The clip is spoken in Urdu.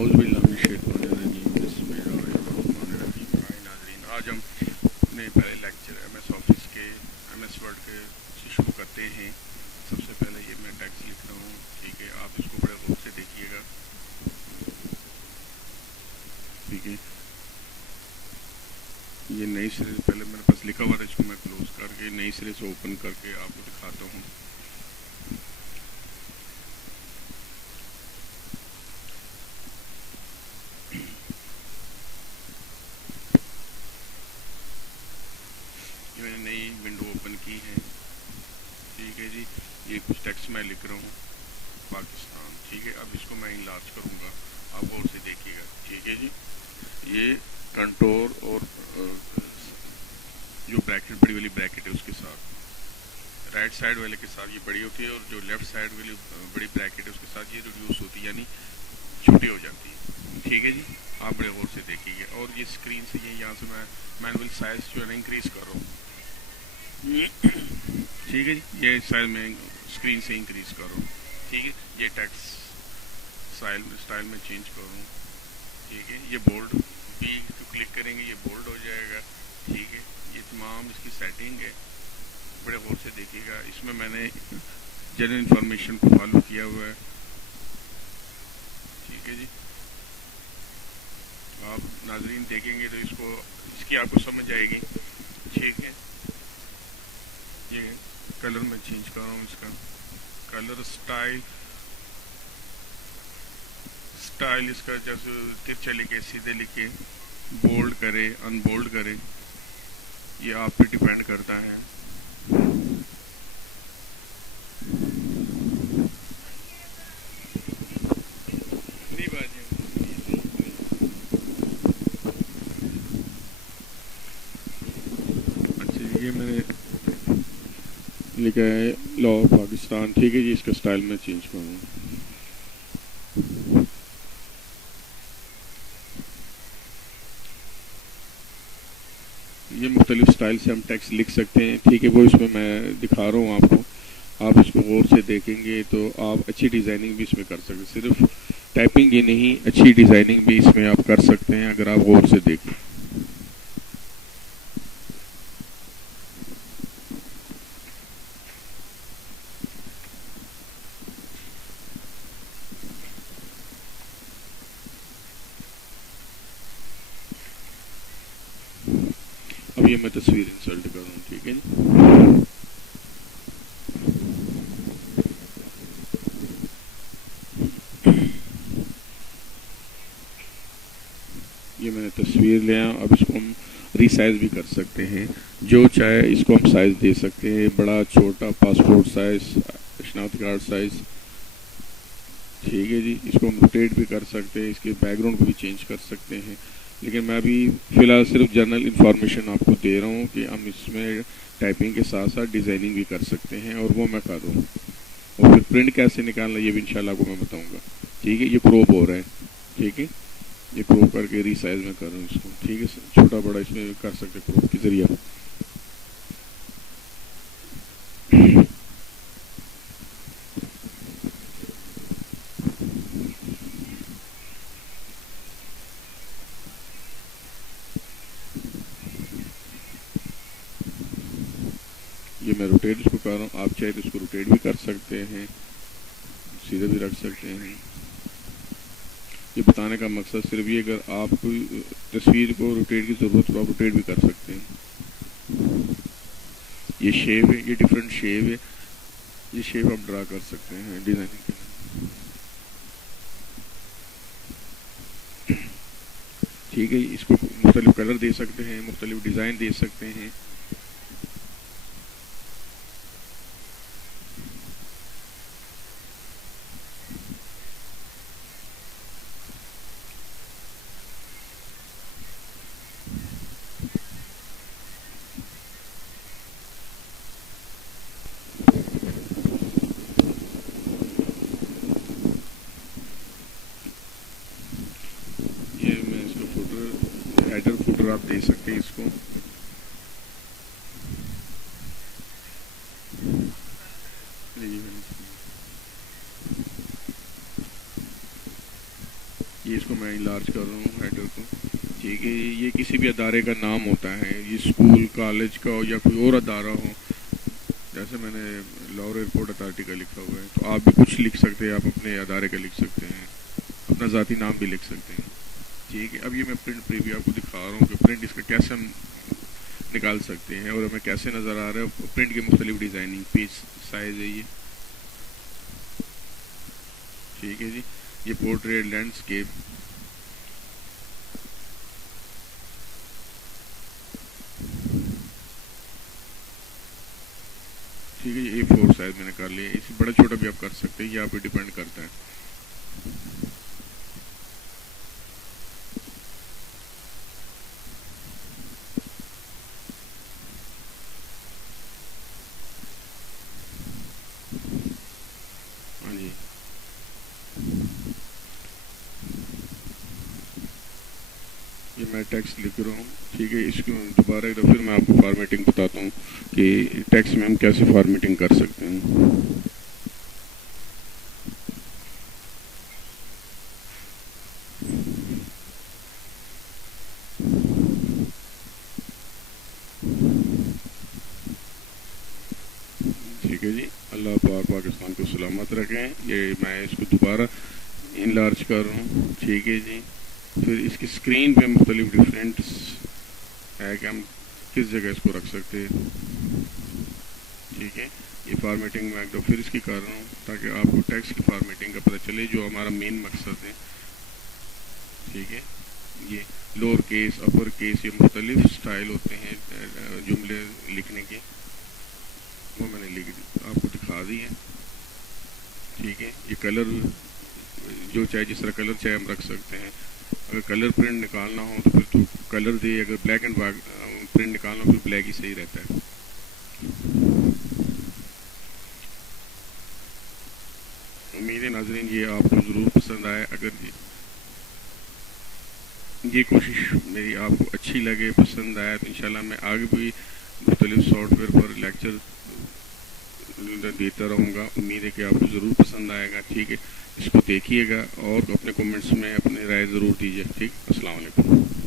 اعوذ باللہ من الشیطان الرجیم بسم اللہ الرحمن الرحیم. ناظرین، آج ہم اپنے پہلے لیکچر ایم ایس آفس کے ایم ایس ورڈ کے سے شروع کرتے ہیں. سب سے پہلے یہ میں ٹیکسٹ لکھ رہا ہوں، ٹھیک ہے. آپ اس کو بڑے غور سے دیکھیے گا، ٹھیک ہے. یہ نئی سرے سے پہلے میرے پاس لکھا ہوا تھا، اس کو میں کلوز کر کے نئی سرے سے اوپن کر کے آپ کو دکھاتا ہوں. یہ میں نے نئی ونڈو اوپن کی ہے، ٹھیک ہے جی. یہ کچھ ٹیکسٹ میں لکھ رہا ہوں، پاکستان، ٹھیک ہے. اب اس کو میں انلارج کروں گا، آپ غور سے دیکھیے گا، ٹھیک ہے جی. یہ کنٹور اور جو بریکٹ بڑی والی بریکٹ ہے اس کے ساتھ رائٹ سائڈ والے کے ساتھ یہ بڑی ہوتی ہے، اور جو لیفٹ سائڈ والی بڑی بریکٹ ہے اس کے ساتھ یہ ریڈیوس ہوتی ہے، یعنی چھوٹی ہو جاتی ہے، ٹھیک ہے جی. آپ بڑے غور سے دیکھیے گا. اور یہ اسکرین سے یہ یہاں سے میں مینول سائز جو ہے نا انکریز کر رہا ہوں، ٹھیک ہے جی. یہ سائز میں اسکرین سے انکریز کر رہا ہوں، ٹھیک ہے. یہ ٹیکسٹ اسٹائل میں چینج کر رہا ہوں، ٹھیک ہے. یہ بولڈ بھی کلک کریں گے یہ بولڈ ہو جائے گا، ٹھیک ہے. یہ تمام اس کی سیٹنگ ہے، بڑے غور سے دیکھیے گا. اس میں نے جنرل انفارمیشن کو فالو کیا ہوا ہے، ٹھیک ہے جی. آپ ناظرین دیکھیں گے تو اس کی آپ کو سمجھ آئے گی، ٹھیک ہے. یہ کلر میں چینج کر رہا ہوں، اس کا کلر اسٹائل اس کا جیسے ترچا لکھے، سیدھے لکھے، بولڈ کرے، ان بولڈ کرے، یہ آپ پہ ڈیپینڈ کرتا ہے. اچھا، یہ میں نے لکھا ہے لاہور پاکستان، ٹھیک ہے جی. اس کا اسٹائل میں چینج کروں. یہ مختلف سٹائل سے ہم ٹیکسٹ لکھ سکتے ہیں، ٹھیک ہے. وہ اس میں دکھا رہا ہوں آپ کو. آپ اس کو غور سے دیکھیں گے تو آپ اچھی ڈیزائننگ بھی اس میں کر سکتے ہیں. صرف ٹائپنگ ہی نہیں، اچھی ڈیزائننگ بھی اس میں آپ کر سکتے ہیں اگر آپ غور سے دیکھیں. اب یہ میں تصویر انسرٹ کر رہا ہوں، ٹھیک ہے جی. یہ میں نے تصویر لیا. اب اس کو ہم ری سائز بھی کر سکتے ہیں، جو چاہے اس کو ہم سائز دے سکتے ہیں، بڑا چھوٹا، پاسپورٹ سائز، شناخت کارڈ سائز، ٹھیک ہے جی. اس کو ہم روٹیٹ بھی کر سکتے ہیں، اس کے بیک گراؤنڈ کو بھی چینج کر سکتے ہیں. لیکن میں ابھی فی الحال صرف جنرل انفارمیشن آپ کو دے رہا ہوں کہ ہم اس میں ٹائپنگ کے ساتھ ساتھ ڈیزائننگ بھی کر سکتے ہیں، اور وہ میں کر رہا ہوں. اور پھر پرنٹ کیسے نکالنا یہ بھی انشاءاللہ کو میں بتاؤں گا، ٹھیک ہے. یہ کروپ ہو رہا ہے، ٹھیک ہے. یہ کروپ کر کے ری سائز میں کر رہا ہوں اس کو، ٹھیک ہے. چھوٹا بڑا اس میں کر سکتے کروپ کے ذریعے. یہ میں روٹیٹ اس کو کر رہا ہوں. آپ چاہے تو اس کو روٹیٹ بھی کر سکتے ہیں، سیدھے بھی رکھ سکتے ہیں. یہ بتانے کا مقصد صرف یہ، اگر آپ کو تصویر کو روٹیٹ کی ضرورت ہو آپ روٹیٹ بھی کر سکتے ہیں. یہ شیپ ہے، یہ ڈفرینٹ شیپ ہے، یہ شیپ آپ ڈرا کر سکتے ہیں ڈیزائننگ کے لیے، ٹھیک ہے. اس کو مختلف کلر دے سکتے ہیں، مختلف ڈیزائن دے سکتے ہیں. ہیڈر فوٹر آپ دے سکتے ہیں اس کو. یہ اس کو میں انلارج کر رہا ہوں ہیڈر کو. ٹھیک ہے, یہ کسی بھی ادارے کا نام ہوتا ہے, یہ اسکول کالج کا ہو یا کوئی اور ادارہ ہو. جیسے میں نے لاہور ایئرپورٹ اتھارٹی کا لکھا ہوا ہے, تو آپ بھی کچھ لکھ سکتے ہیں, آپ اپنے ادارے کا لکھ سکتے ہیں, اپنا ذاتی نام بھی لکھ سکتے ہیں. ٹھیک ہے, اب یہ میں پرنٹ پریویو آپ کو دکھا رہا ہوں کہ پرنٹ اس کا کیسے ہم نکال سکتے ہیں اور ہمیں کیسے نظر آ رہا ہے. پرنٹ کے مختلف ڈیزائننگ, پیج سائز ہے یہ. ٹھیک ہے جی, یہ پورٹریٹ لینڈسکیپ. ٹھیک ہے, یہ A4 سائز میں نے کر لیا. اس بڑا چھوٹا بھی آپ کر سکتے ہیں, یہ آپ پہ ڈیپینڈ کرتا ہے. ہاں جی, یہ میں ٹیکسٹ لکھ رہا ہوں. ٹھیک ہے, اس کو دوبارہ ایک دفعہ پھر میں آپ کو فارمیٹنگ بتاتا ہوں کہ ٹیکسٹ میں ہم کیسے فارمیٹنگ کر سکتے ہیں. ٹھیک ہے جی, اللہ پاک پاکستان کو سلامت رکھیں. یہ میں اس کو دوبارہ انلارج کر رہا ہوں. ٹھیک ہے جی, پھر اس کی اسکرین پہ مختلف ڈفرینٹس ہے کہ ہم کس جگہ اس کو رکھ سکتے ہیں. ٹھیک ہے, یہ فارمیٹنگ میں ایک دو پھر اس کی کر رہا ہوں تاکہ آپ کو ٹیکسٹ کی فارمیٹنگ کا پتہ چلے, جو ہمارا مین مقصد ہے. ٹھیک ہے, یہ لوور کیس اپر کیس, یہ مختلف سٹائل ہوتے ہیں جملے لکھنے کے, وہ میں نے آپ کو دکھا دی ہے. ٹھیک ہے, یہ کلر جو چاہے جس طرح کلر چاہے ہم رکھ سکتے ہیں. اگر کلر پرنٹ نکالنا ہو تو پھر تو کلر دے, اگر بلیک اینڈ وائٹ پرنٹ نکالنا ہو پھر بلیک ہی صحیح رہتا ہے. امید ہے ناظرین یہ آپ کو ضرور پسند آئے. اگر یہ کوشش میری آپ کو اچھی لگے, پسند آیا, تو انشاءاللہ میں آگے بھی مختلف سافٹ ویئر پر لیکچر دیتا رہوں گا. امید ہے کہ آپ کو ضرور پسند آئے گا. ٹھیک ہے, اس کو دیکھیے گا اور اپنے کومنٹس میں اپنی رائے ضرور دیجیے. ٹھیک, السلام علیکم.